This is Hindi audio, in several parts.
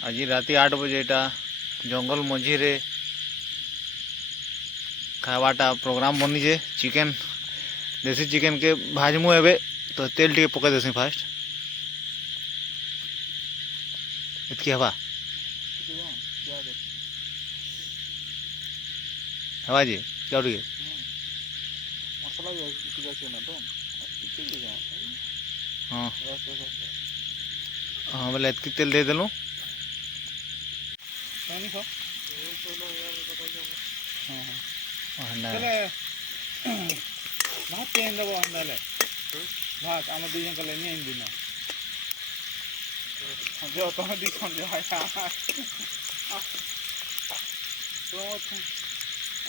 आज राति 8 बजे एटा जंगल मझी रे खावाटा प्रोग्राम बनी चिकेन देसी चिकेन के भाजमु एबे तो तेल टी पकई देसी फास्ट इतकी हवा हवा जी क्या टी हाँ हाँ बोले इतकी तेल दे देलु भात केन दबो हंदाले भात आम दुई जन कले नहीं दिन जो तो दी कोन जो है तो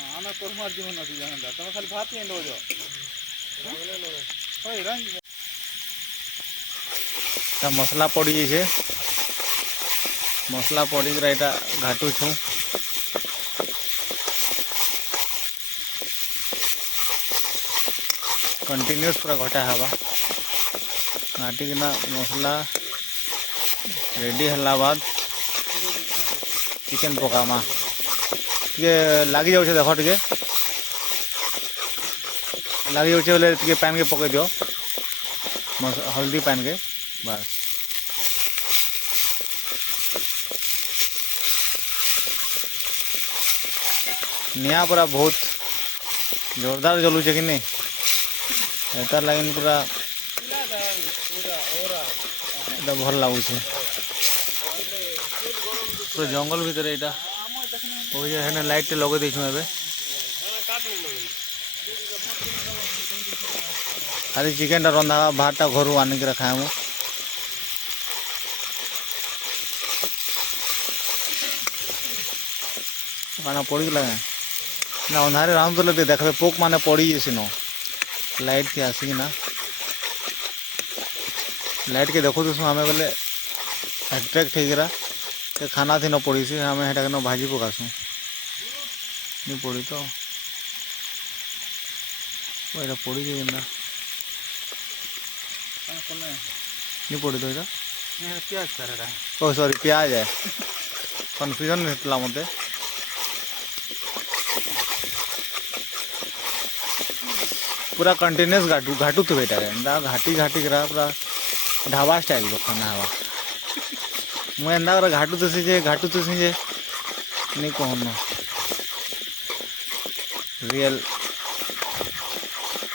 आना तोर मार जीवन नदी जानदा तुम खाली भात केन दबो जो ओए रंग ता मसला पड़ी जे मसला पड़ी एटा घाटू छु कंटिन्यूस पूरा घटा हवा घाटिकिना मसला रेडी हला बाद चिकेन पकामा टे लगी जाऊे देख टे लगी जाऊे बोले टे पैन के पकई दियो हल्दी पैन के बस निया पूरा बहुत जोरदार जलुचे कि नहीं एतार लागिन पूरा भल लगुचे पूरा जंगल भीतर यहाँ है लाइट टे लगे देछुँ एबे खाली चिकेन टा रंधा भात टा घर आनिक खाएमु काना पड़ी गला ना अंधारे रांधुले देखबे पोक माने पड़ी सिन लाइट के आसिक ना लाइट के देखो तो आम बोले अट्रैक्ट होगा तो खाना थी न पड़ी सी आम हेटा न भाजी पकासु नहीं पड़ी तो यहाँ पड़ी कि नहीं पड़ी तो यहाँ प्याज कर ओ सॉरी प्याज है कन्फ्यूजन होता मत पूरा कंटिन्यूस घाटू थे बेटा घाटी घाटी करा पूरा ढाबा स्टाइल रो खाना हवा मुझे एंदा घाटू तो जे नहीं कहन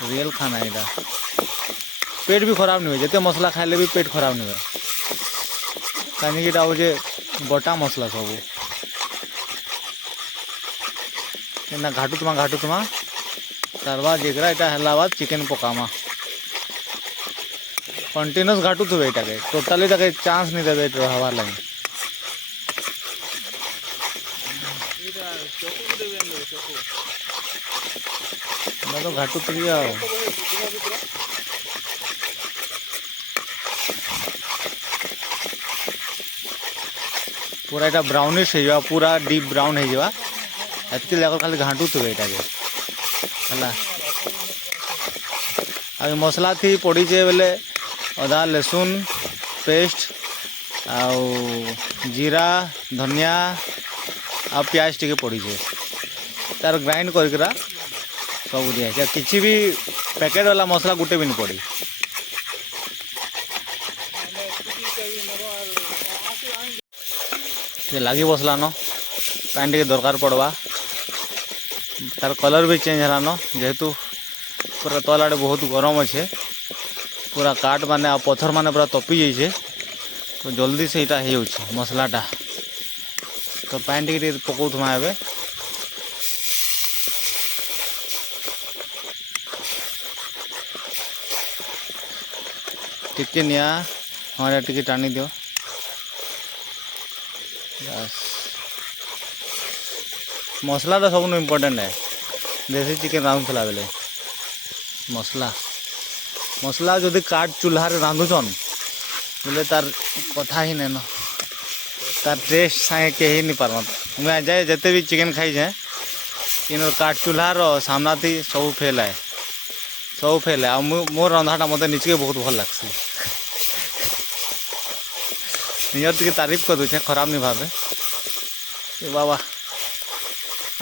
रियल खाना यहाँ पेट भी खराब नहीं हुए जिते मसला खाइले भी पेट खराब नहीं हुए कहीं हूँ बटा मसला सब ना घाटू तुमा तार बाद जेकरा इटा हला बाद चिकेन पकामा कंटिन्यूस घाटू थे यहाँ के टोटाली तक चांस नहीं देवे हवा लगे तो घाटू तो पूरा यहाँ ब्राउनिश हो पूरा डीप ब्राउन हो खाली घाटू थे यहाँ के है आ मसला थी पड़ी बोले अदा लहसुन पेस्ट आउ जीरा धनिया आ प्याज टी पड़ी तार ग्राइंड करा सब दिया किसी भी पैकेट वाला मसला गुटे भी नहीं पड़ी लगी बसला न पैन टे दरकार पड़वा तार कलर भी चेंज है न जेहेतु पूरा तल आड़े बहुत गरम अच्छे पूरा काट माने आ पत्थर माने पूरा तपी जाइए तो जल्दी से यहाँ हो मसलाटा तो पैन टे पकाउथमा एबे टिके निया हाँ टिके टाणी दियो बस मसला तो सब इम्पोर्टेंट है देसी चिकेन रांधुला बेले मसला मसला जदि काट चूल्हा रे रांधुचन बोले तार कथा ही नहीं न तार टेस्ट सागे कही नहीं पार मुझे जाए जिते भी चिकेन खाई जाए इन काट चूल्हा रो सामना थी सब फेल है मोर रंधाटा मत निचके बहुत भल लगसी निजर टिके तारीफ कर दूचे खराब नहीं भावे ए बाबा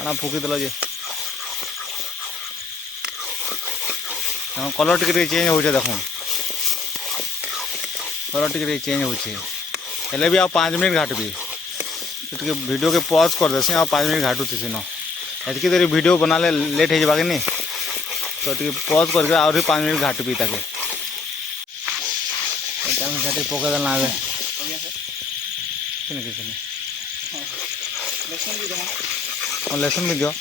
आना फुकी देल जे कलर टिके चेंज हो देख कलर टिके चेंज होले भी आ 5 मिनट घाटबी तो वीडियो के पॉज कर देसी आ 5 मिनट घाटुसी न एतकी देरी वीडियो बनाले लेट हो जावा कि नहीं तो टी पॉज करके आहरी 5 मिनट घाटबी ताके पकड़ देना आगे किने किसी ने लहसुन भी देना और लहसुन भी दियो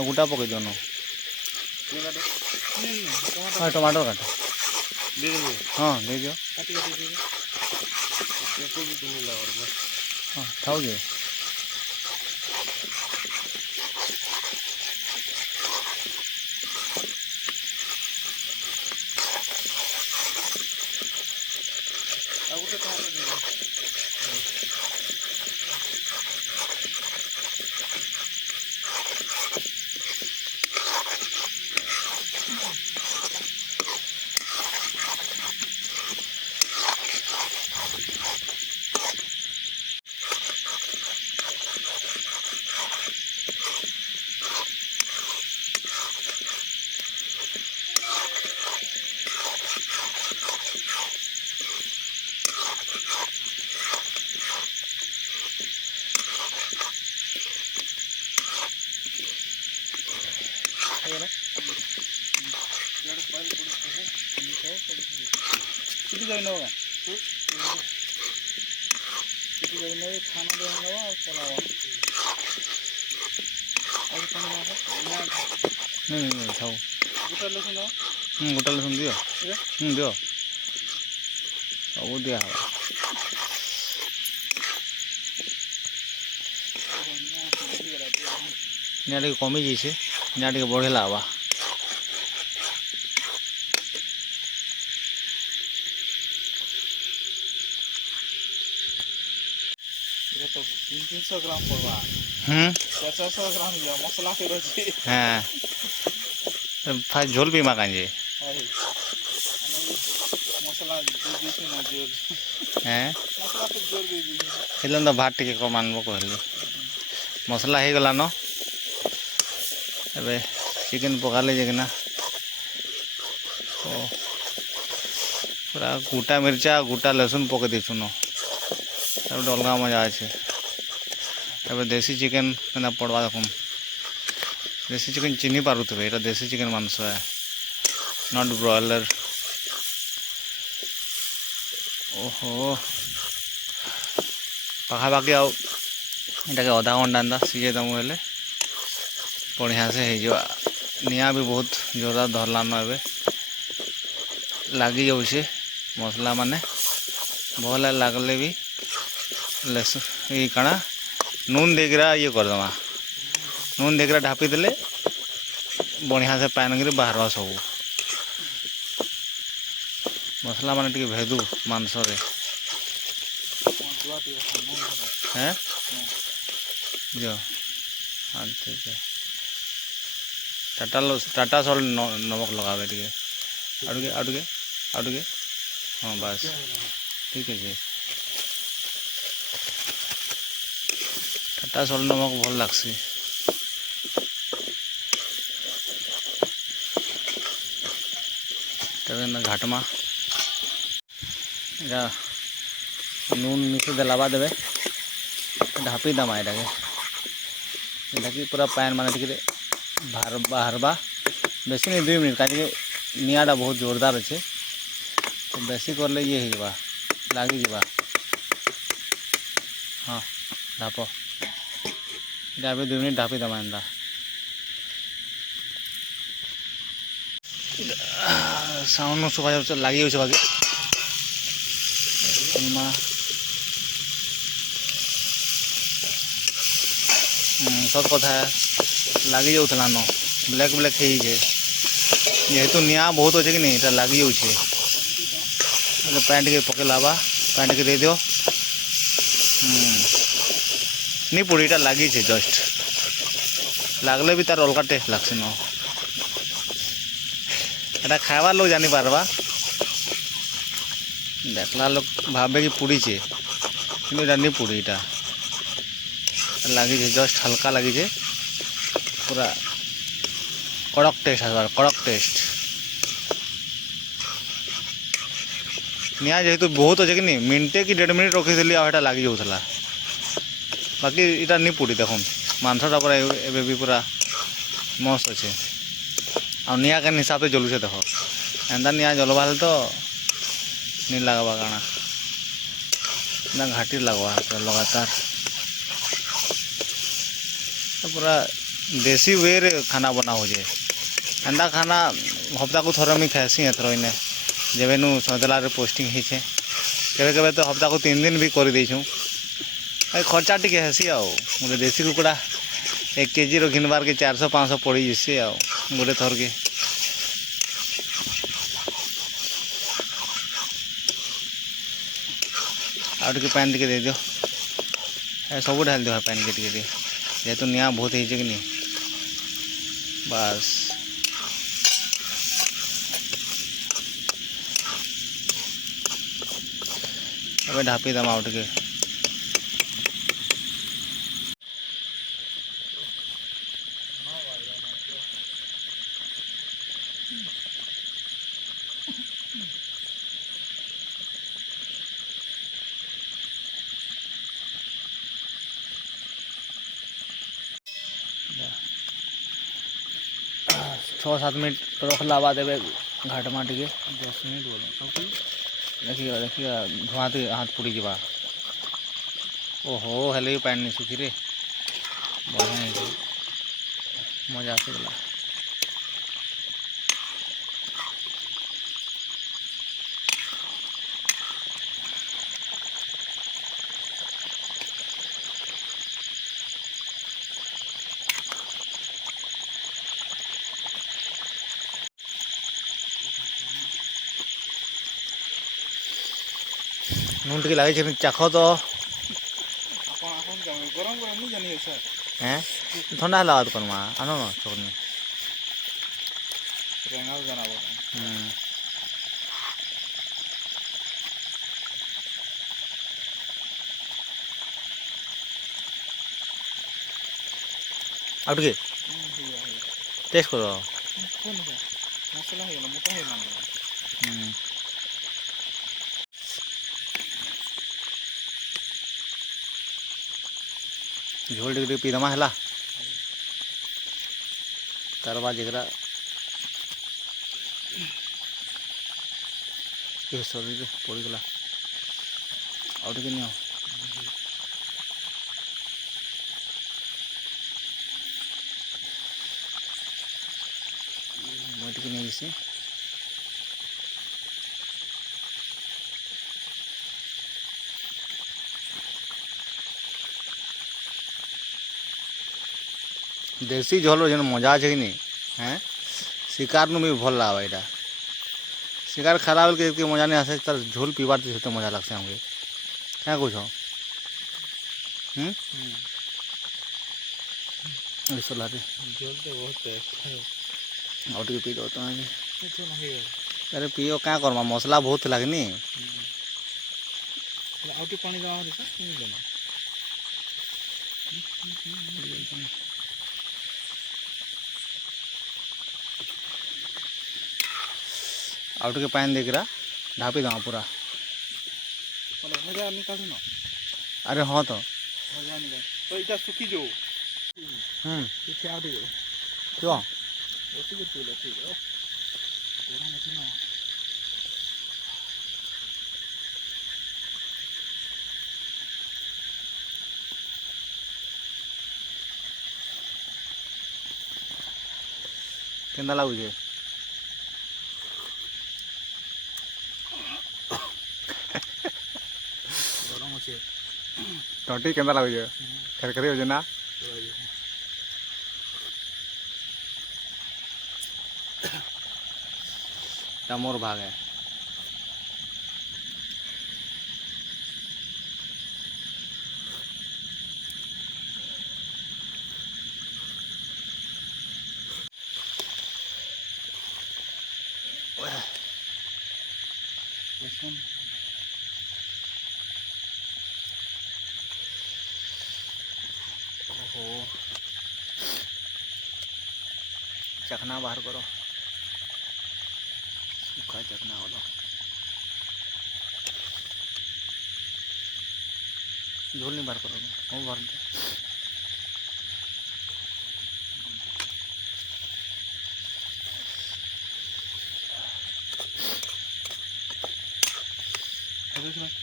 गोटा पकड़ दियो न हाँ टमाटर काट दे दे हाँ दे दियो काटी काटी दे को भी दूर लगा और हाँ खाओ जे अब तो कहां पे दे किती जाइन होगा किती जाइन होगा खाना देना होगा और चलावा और पानी ना नहीं खाओ गोटा लहसुन ना गोटा लहसुन दियो दियो सब दिया निया कमी जाइए निया बढ़ेला हवा तो 300 ग्राम पड़वा 400 ग्राम या मसाला के रोजी हाँ फास्ट झोल भी मांगा जे मसाला दे दीसी ना जोर हैं मसाला तो जोर दे दी हेलन तो भात टिके कमानबो कहली मसला हो गला न एबे चिकन पकाले जेना तो पूरा गोटा मिर्चा गोटा लहसुन पके दीछु न तब अलग मजा अच्छे एबे देसी चिकन केना पड़वा देखम देसी चिकन चिन्ही पारुथबे एटा देसी चिकन मांस है नॉट ब्रॉयलर ओहो पाखापाखि आउ इटा के अधा घंटा सीझे दमु हेले बढ़िया से हो निया भी बहुत जोरदार धरलान एबे लगी जाऊे मसला माने भल लगले भी लहसुन ये कणा नून देकरा ये करदमा नून देकरा ढापी देले बढ़िया से पैन कर बाहर सब मसला माने टिके भेदू मांस रे हैं जो हाँ ठीक है टाटा सॉल्ट नमक लगावे टिके आउटके हाँ बस ठीक है जी टाटा सॉल्ट नमक भल लगसी घाटमा इटा नून मिसे देलाबा देवे ढापी दमा इटा के ढाकी पूरा पैन माने टिके बाहरबा बेसी नहीं 2 मिनट कहीं निआटा बहुत जोरदार अच्छे तो बेसी कर ले ये होगा लगी जावा हाँ ढाप ढापी 2 मिनट ढापी दमा एंता साउंड सुबह लगी बाकी सब कथा लगी जाऊला न ब्लैक ब्लैक है जेहेतु निआ बहुत अच्छे कि नहीं इटा लगी जाऊे पैंट के पकेलाबा पैंट के दे दियो नहीं पड़ी इटा लगी जस्ट लगले भी तार अलग टेस्ट लगसी न এটা খাইবার লোক জানি পারবা, দেখলা লোক ভাবে কি পুড়িছে, কিন্তু এটা নি পুড়ি, এটা লাগিছে জস্ট হালকা লাগিছে, পুরা কড়ক টেস্ট আসবার, কড়ক টেস্ট। নিয়া যেহেতু বহুত আছে কি মিনিটে কি 1.5 মিনিট রখিলি এটা লাগি যাଉଥିଲା, বাকি এটা নি পুড়ি। দেখুন মাଂସଟା পুରା ଏବେ ବି ପୁରା ମସ୍ତ ଅଛେ, ଆଉ ନିଆଁ କେନ୍ ହିସାବରେ ଜଲୁଛେ ଦେଖ, ଏନ୍ତା ନିଆଁ ଜଲ୍ବା ହେଲେ ତ ନି ଲାଗ୍ବା କାଣା, ଏନ୍ତା ଘାଟି ଲାଗ୍ବା ପୁରା ଲଗାତାର। पूरा देसी वे रे खाना बना हो जाए, एंदा खाना हफ्ता को थोड़ा मुझे खासी एथर इने जब नु सदला रे पोस्टिंग होचे, केबे केबे तो हफ्ता को 3 दिन भी कर देछूँ। खर्चा टी हेसी आउ गोटे देसी कुकुड़ा 1 केजी रो घिनबार के 400-500 पड़ी जैसे आउ गोटे थर के। आउ टे पानी टे दे दियो, सब ढाल दियो पानी के टे, जेहेतु निआ बहुत है कि नहीं, बस अबे ढापी दमा उठ के। छः 7 मिनट रखला बाद ए घाट माटी के 10 मिनट बोलो देखिए देखिए धुआं तो हाथ पुड़ी जा। ओहो हेले भी पानी नहीं सुखी रे, बढ़िया मजा आसगला। नून टे लगे चाख तो गरम गरम नहीं जानी है सर। हैं ठंडा लगा तो करमा आनो ना छोड़ने रेंगाल जाना बोला। आउट के टेस्ट करो, मसला है ना मोटा है ना। झोल टे पीदमा है तार बाद जरा शरीर पड़गला आउ टे नहीं मुझे टे नहीं जैसे देसी झोल जो मजा है कि नहीं हैं, शिकार नु भी भल लगा यहाँ, शिकार खाला बेल के मजा नहीं आसे, तार झोल पीबार तो मजा लगसे हमके, क्या कुछ सोलारे झोल तो बहुत टेस्ट है। आउ टे पी दो तो अरे पियो क्या करमा, मसला बहुत लगनी। आउ टे पानी दवा रे सर नहीं लेना। आउट के पानी देख रहा ढापी दमा पूरा। भजा निकाल ना। अरे हाँ तो भजा निकाल तो इधर सुखी जो पीछे आ रही हो क्यों उसी को चूल्हा ठीक है पूरा मत ना। केंदा लगुचे गरम अच्छे टोटी केंदा लगुचे खरखरी हो ना मोर भाग है। रसुन ओहो चखना बाहर करो, सूखा चखना वाला झोल नहीं बाहर करो, वो भर दो।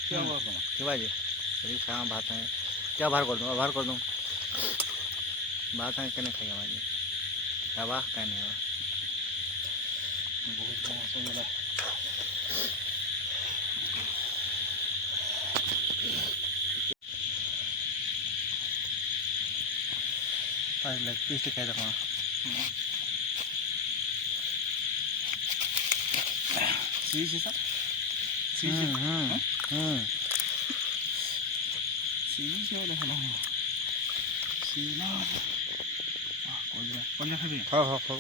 क्या हुआ कमा कि बाजी अभी कहाँ भात है, क्या बाहर कर दूँ, बाहर कर दूँ, भात है कहने खाइए बाजी, क्या बाह कहने है बहुत मौसम मिला लेग पीस दिखाई देखो, सीसी सा सीसी वाला हला सीना कौन जा खाबी खाओ खाओ खाओ।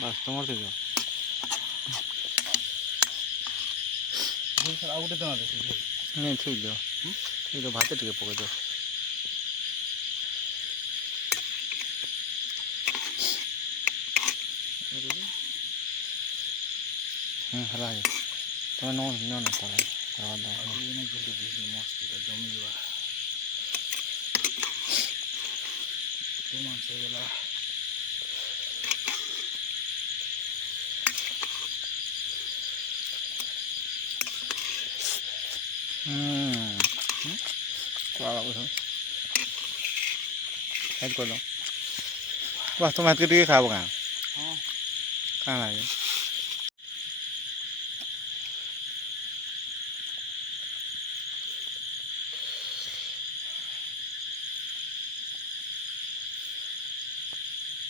बस तुम्हारे तो सर आउ गोटे दना देखि नहीं ठीक दो, ठीक दो भात टिके पके दो। हला है तुम्हें नो नो ना ताला करवा दो। ये नहीं जल्दी जल्दी मस्त है जमी हुआ तो मान से वाला वाला उस ऐड कर दो, बस तुम हाथ के टिके खाओ कहाँ हां कहाँ लगे।